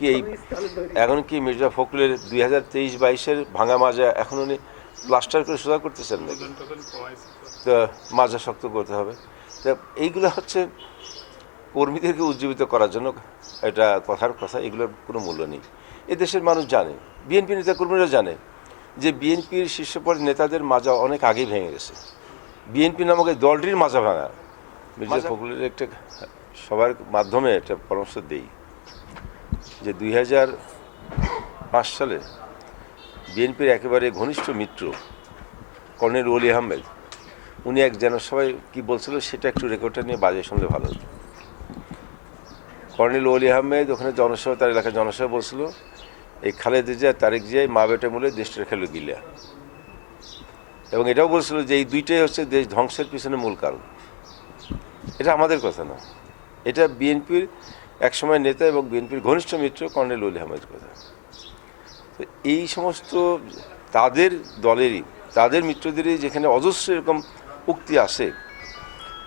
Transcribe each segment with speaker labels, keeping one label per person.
Speaker 1: কি এই এখন কি মির্জা ফখরুলের দুই হাজার তেইশ বাইশের ভাঙা মাজা এখন উনি প্লাস্টার করে সোজা করতেছেন নাকি? তো মাজা শক্ত করতে হবে। তা এইগুলো হচ্ছে কর্মীদেরকে উজ্জীবিত করার জন্য এটা কথার কথা এগুলোর কোনো মূল্য নেই। এ দেশের মানুষ জানে বিএনপি নেতা কর্মীরা জানে যে বিএনপির শীর্ষ পর্যায়ের নেতাদের মাজা অনেক আগেই ভেঙে গেছে। বিএনপি নামক এই দলটির মাজা ভাঙা। মির্জা ফখরুলের একটা সবার মাধ্যমে একটা পরামর্শ দেই। যে দুই হাজার পাঁচ সালে বিএনপির একেবারে ঘনিষ্ঠ মিত্র কর্নেল ওলি আহমেদ, উনি এক জনসভায় কি বলছিল সেটা একটু রেকর্ডটা নিয়ে বাজে শুনলে ভালো হতো। কর্নেল ওলি আহমেদ ওখানে জনসভা, তার এলাকায় জনসভা বলছিল, এই খালেদ জিয়া, তারেক জিয়াই মা বেটা মূলে দেশটার খেলো গিলা। এবং এটাও বলছিল যে এই দুইটাই হচ্ছে দেশ ধ্বংসের পিছনে মূল কারণ। এটা আমাদের কথা না। এটা বিএনপির একসময় নেতা এবং বিএনপির ঘনিষ্ঠ মিত্র কর্নেল ওলি আহমেদের কথা। তো এই সমস্ত তাদের দলেরই, তাদের মিত্রদেরই যেখানে অজস্র এরকম উক্তি আসে,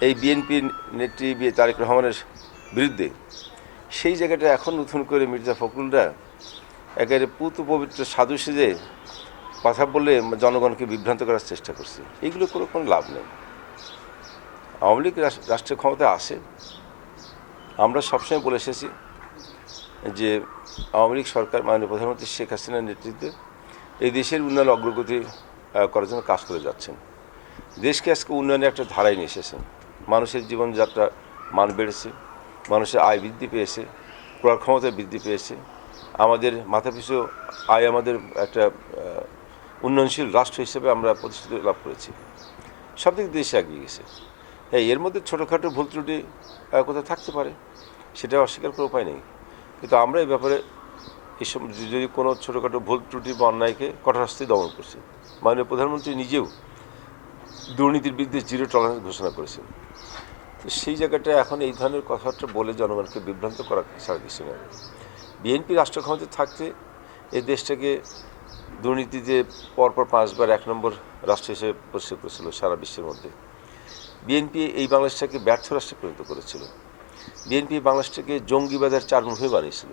Speaker 1: এই বিএনপির নেত্রী বি তারেক রহমানের বিরুদ্ধে, সেই জায়গাটা এখন নতুন করে মির্জা ফখরুলরা একেবারে পুত পবিত্র সাধু সেজে কথা বলে জনগণকে বিভ্রান্ত করার চেষ্টা করছে। এইগুলো কোনো কোনো লাভ নেই। আওয়ামী লীগ রাষ্ট্রীয় ক্ষমতা আসে আমরা সবসময় বলে এসেছি যে আওয়ামী লীগ সরকার মাননীয় প্রধানমন্ত্রী শেখ হাসিনার নেতৃত্বে এই দেশের উন্নয়ন অগ্রগতি করার জন্য কাজ করে যাচ্ছেন। দেশকে আজকে উন্নয়নের একটা ধারায় নিয়ে এসেছেন। মানুষের জীবনযাত্রা মান বেড়েছে, মানুষের আয় বৃদ্ধি পেয়েছে, ক্রয় ক্ষমতা বৃদ্ধি পেয়েছে। আমাদের মাথাপিছু আয় আমাদের একটা উন্নয়নশীল রাষ্ট্র হিসেবে আমরা প্রতিষ্ঠিত লাভ করেছি। সব দিক দেশে এগিয়ে গেছে। হ্যাঁ এর মধ্যে ছোটোখাটো ভুল ত্রুটি কোথাও থাকতে পারে, সেটা অস্বীকার করার উপায় নেই। কিন্তু আমরা এই ব্যাপারে এসব যদি কোনো ছোটোখাটো ভুল ত্রুটি বা অন্যায়কে কঠোর শাস্তি দমন করছে, মাননীয় প্রধানমন্ত্রী নিজেও দুর্নীতির বিরুদ্ধে জিরো টলারেন্স ঘোষণা করেছেন। তো সেই জায়গাটা এখন এই ধরনের কথাবার্তা বলে জনগণকে বিভ্রান্ত করা ছাড়া কিছু নয় বিএনপি রাষ্ট্র ক্ষমতায় থাকতে এই দেশটাকে দুর্নীতিতে পরপর পাঁচবার এক নম্বর রাষ্ট্র হিসেবে পরিচয় করেছিল সারা বিশ্বের মধ্যে। বিএনপি এই বাংলাদেশটাকে ব্যর্থ রাষ্ট্রে পরিণত করেছিল। বিএনপি বাংলাদেশটাকে জঙ্গিবাদের চার চারমুখী বানিয়েছিল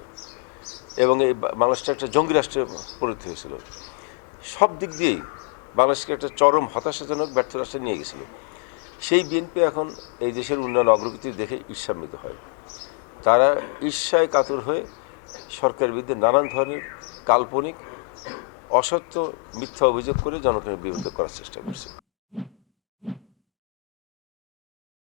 Speaker 1: এবং এই বাংলাদেশটা একটা জঙ্গি রাষ্ট্রে পরিণত হয়েছিল। সব দিক দিয়েই বাংলাদেশকে একটা চরম হতাশাজনক ব্যর্থ রাষ্ট্রে নিয়ে গেছিল। সেই বিএনপি এখন এই দেশের উন্নয়ন অগ্রগতি দেখে ঈর্ষান্বিত হয়। তারা ঈর্ষায় কাতর হয়ে সরকারের বিরুদ্ধে নানান ধরনের কাল্পনিক, অসত্য মিথ্যা অভিযোগ করে জনগণের বিরুদ্ধে করার চেষ্টা করছে।